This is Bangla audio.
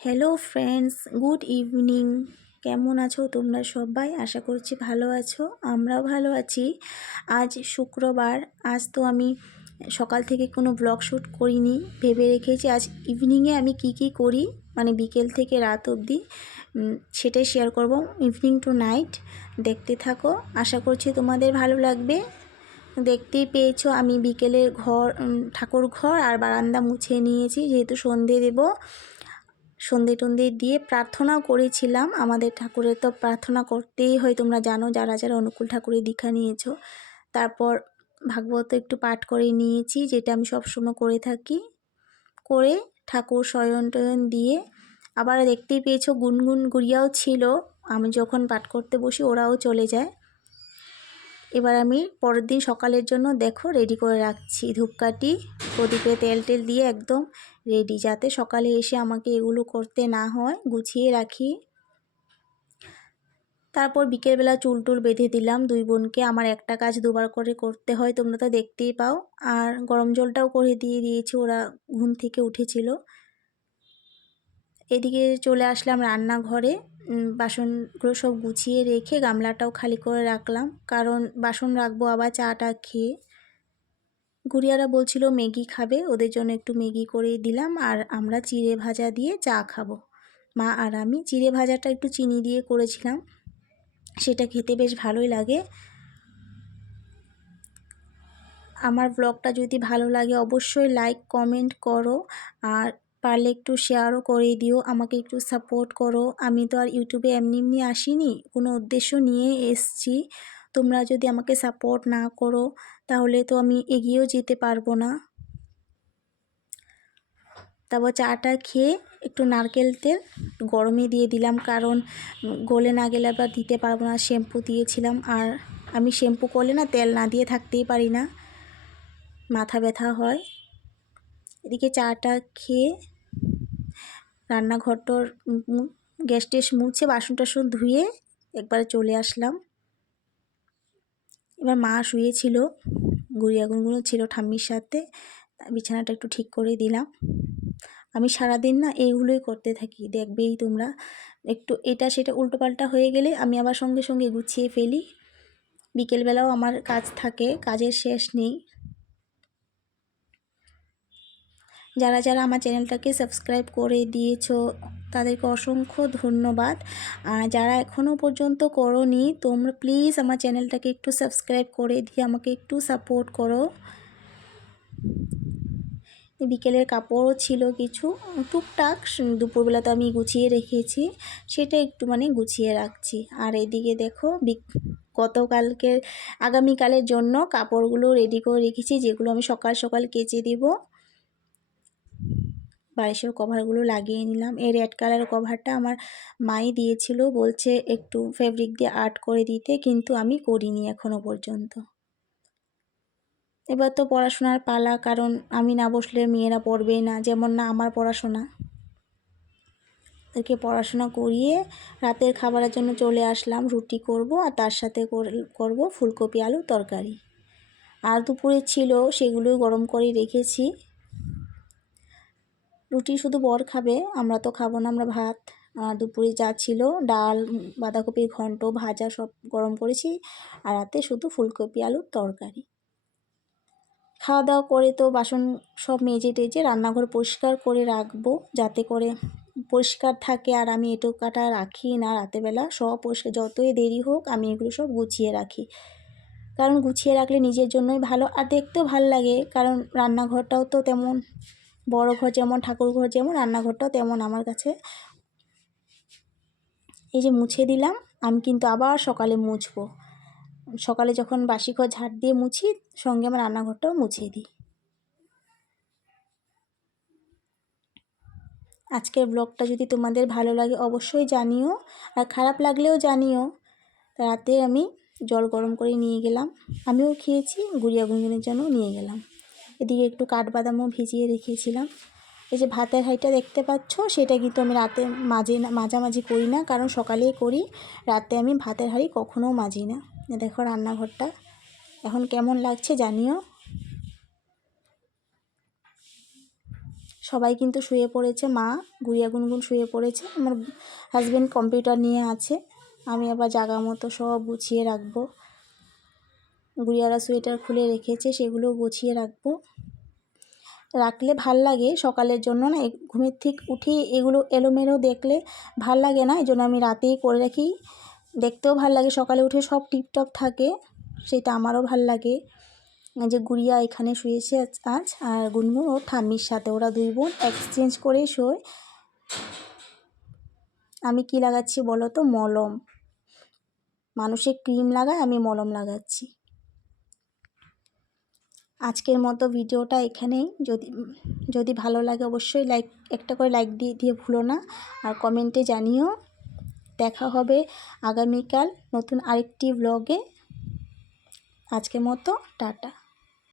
Hello friends, good evening. কেমন আছো তোমরা সবাই? আশা করছি ভালো আছো, আমরাও ভালো আছি। আজ শুক্রবার, আজ তো আমি সকাল থেকে কোনো ব্লগ শ্যুট করিনি। ভেবে রেখেছি আজ ইভিনিংয়ে আমি কি করি, মানে বিকেল থেকে রাত অবধি সেটাই শেয়ার করব। ইভিনিং টু নাইট দেখতে থাকো, আশা করছি তোমাদের ভালো লাগবে। দেখতেই পেয়েছো আমি বিকেলে ঠাকুর ঘর আর বারান্দা মুছে নিয়েছি, যেহেতু সন্ধে দেব। সন্ধে টন্ধে দিয়ে প্রার্থনাও করেছিলাম। আমাদের ঠাকুরের তো প্রার্থনা করতেই হয়, তোমরা জানো যারা যারা অনুকূল ঠাকুরের দীক্ষা নিয়েছো। তারপর ভাগবত একটু পাঠ করে নিয়েছি, যেটা আমি সবসময় করে থাকি। করে ঠাকুর শয়ন টয়ন দিয়ে আবার দেখতেই পেয়েছো গুনগুন গুড়িয়াও ছিল। আমি যখন পাঠ করতে বসি ওরাও চলে যায়। এবার আমি পরের দিন সকালের জন্য দেখো রেডি করে রাখছি। ধূপকাঠি, প্রদীপে তেল টেল দিয়ে একদম রেডি, যাতে সকালে এসে আমাকে এগুলো করতে না হয়, গুছিয়ে রাখি। তারপর বিকেলবেলা চুল টুল বেঁধে দিলাম দুই বোনকে। আমার একটা কাজ দুবার করে করতে হয়, তোমরা তো দেখতেই পাও। আর গরম জলটাও করে দিয়েছি, ওরা ঘুম থেকে উঠেছিল। এদিকে চলে আসলাম রান্নাঘরে। বাসনগুলো সব গুছিয়ে রেখে গামলাটাও খালি করে রাখলাম, কারণ বাসন রাখবো আবার চাটা খেয়ে। গুড়িয়ারা বলছিল ম্যাগি খাবে, ওদের জন্য একটু ম্যাগি করে দিলাম। আর আমরা চিড়ে ভাজা দিয়ে চা খাবো, মা আর আমি। চিড়ে ভাজাটা একটু চিনি দিয়ে করেছিলাম, সেটা খেতে বেশ ভালোই লাগে। আমার ব্লগটা যদি ভালো লাগে অবশ্যই লাইক কমেন্ট করো, আর পারলে একটু শেয়ারও করে দিও, আমাকে একটু সাপোর্ট করো। আমি তো আর ইউটিউবে এমনি এমনি আসিনি, কোনো উদ্দেশ্য নিয়ে এসছি। তোমরা যদি আমাকে সাপোর্ট না করো তাহলে তো আমি এগিয়েও যেতে পারবো না। তারপর চাটা খেয়ে একটু নারকেল তেল গরমে দিয়ে দিলাম, কারণ গলে না গেলে আবার দিতে পারবো না। শ্যাম্পু দিয়েছিলাম, আর আমি শ্যাম্পু করলে না তেল না দিয়ে থাকতেই পারি না, মাথা ব্যথা হয়। এদিকে চাটা খেয়ে রান্নাঘরটার গ্যাস ট্যাস মুছে বাসন টাসন ধুয়ে একবার চলে আসলাম। এবার মা শুয়েছিল, গুড়িয়া গুনগুনো ছিল ঠাম্মির সাথে, বিছানাটা একটু ঠিক করে দিলাম। আমি সারাদিন না এইগুলোই করতে থাকি, দেখবেই তোমরা। একটু এটা সেটা উল্টোপাল্টা হয়ে গেলে আমি আবার সঙ্গে সঙ্গে গুছিয়ে ফেলি। বিকেলবেলাও আমার কাজ থাকে, কাজের শেষ নেই। যারা যারা আমার চ্যানেলটাকে সাবস্ক্রাইব করে দিয়েছো তাদেরকে অসংখ্য ধন্যবাদ। আর যারা এখনও পর্যন্ত করোনি, তোমরা প্লিজ আমার চ্যানেলটাকে একটু সাবস্ক্রাইব করে দিয়ে আমাকে একটু সাপোর্ট করো। বিকেলের কাপড়ও ছিল কিছু টুকটাক, দুপুরবেলা তো আমি গুছিয়ে রেখেছি, সেটা একটু গুছিয়ে রাখছি। আর এদিকে দেখো গতকালকের আগামীকালের জন্য কাপড়গুলো রেডি করে রেখেছি, যেগুলো আমি সকাল সকাল কেচে দেব। বালিশের কভারগুলো লাগিয়ে নিলাম। এই রেড কালারের কভারটা আমার মাই দিয়েছিল, বলছে একটু ফেব্রিক দিয়ে আর্ট করে দিতে, কিন্তু আমি করিনি এখনো পর্যন্ত। এবার তো পড়াশোনার পালা, কারণ আমি না বসলে মেয়েরা পড়বেই না, যেমন না আমার পড়াশোনা। তাদেরকে পড়াশোনা করিয়ে রাতের খাবারের জন্য চলে আসলাম। রুটি করব আর তার সাথে করব ফুলকপি আলু তরকারি। আর দুপুরে ছিল সেগুলোই গরম করে রেখেছি। রুটি শুধু বর খাবে, আমরা তো খাবো না, আমরা ভাত। আর দুপুরে যা ছিল ডাল, বাঁধাকপির ঘন্ট, ভাজা সব গরম করেছি। আর রাতে শুধু ফুলকপি আলুর তরকারি। খাওয়া দাওয়া করে তো বাসন সব মেজে টেজে রান্নাঘর পরিষ্কার করে রাখবো, যাতে করে পরিষ্কার থাকে। আর আমি এঁটো কাটা রাখি না রাতেরবেলা, সব পরিষ্কার, যতই দেরি হোক আমি এগুলো সব গুছিয়ে রাখি, কারণ গুছিয়ে রাখলে নিজের জন্যই ভালো আর দেখতেও ভালো লাগে। কারণ রান্নাঘরটাও তো তেমন বড় ঘর, যেমন ঠাকুর ঘর যেমন রান্নাঘরটাও তেমন আমার কাছে। এই যে মুছে দিলাম, আমি কিন্তু আবার সকালে মুছবো। সকালে যখন বাসি ঘর ঝাড় দিয়ে মুছি, সঙ্গে আমার রান্নাঘরটাও মুছিয়ে দিই। আজকের ব্লগটা যদি তোমাদের ভালো লাগে অবশ্যই জানিও, আর খারাপ লাগলেও জানিও। রাতে আমি জল গরম করে নিয়ে গেলাম, আমিও খেয়েছি, গুড়িয়া গুনগুনের জন্য নিয়ে গেলাম। এদিকে একটু কাঠবাদামও ভিজিয়ে রেখেছিলাম। এই যে ভাতের হাঁড়িটা দেখতে পাচ্ছ, সেটা কিন্তু আমি রাতে মাঝামাঝি করি না, কারণ সকালেই করি। রাতে আমি ভাতের হাঁড়ি কখনও মাজি না। দেখো রান্নাঘরটা এখন কেমন লাগছে জানিও। সবাই কিন্তু শুয়ে পড়েছে, মা, গুড়িয়া, গুনগুন শুয়ে পড়েছে। আমার হাজব্যান্ড কম্পিউটার নিয়ে আছে, আমি আবার জায়গা মতো সব গুছিয়ে রাখবো। গুড়িয়ারা সোয়েটার খুলে রেখেছে, সেগুলো গুছিয়ে রাখবো। রাখলে ভাল লাগে সকালের জন্য না, ঘুমের ঠিক উঠে এগুলো এলোমেলো দেখলে ভাল লাগে না, এই জন্য আমি রাতেই করে রাখি। দেখতেও ভাল লাগে, সকালে উঠে সব টিপটপ থাকে, সেটা আমারও ভাল লাগে। যে গুড়িয়া এখানে শুয়েছে আজ, আর গুনগুন ওর ঠাম্মির সাথে, ওরা দুই বোন এক্সচেঞ্জ করেই শোয়। আমি কি লাগাচ্ছি বলো তো? মলম। মানুষে ক্রিম লাগায়, আমি মলম লাগাচ্ছি। আজকের মতো ভিডিওটা এখানেই। যদি ভালো লাগে অবশ্যই একটা করে লাইক দিয়ে ভুলো না, আর কমেন্টে জানিও। দেখা হবে আগামীকাল নতুন আরেকটি ব্লগে। আজকের মতো টাটা।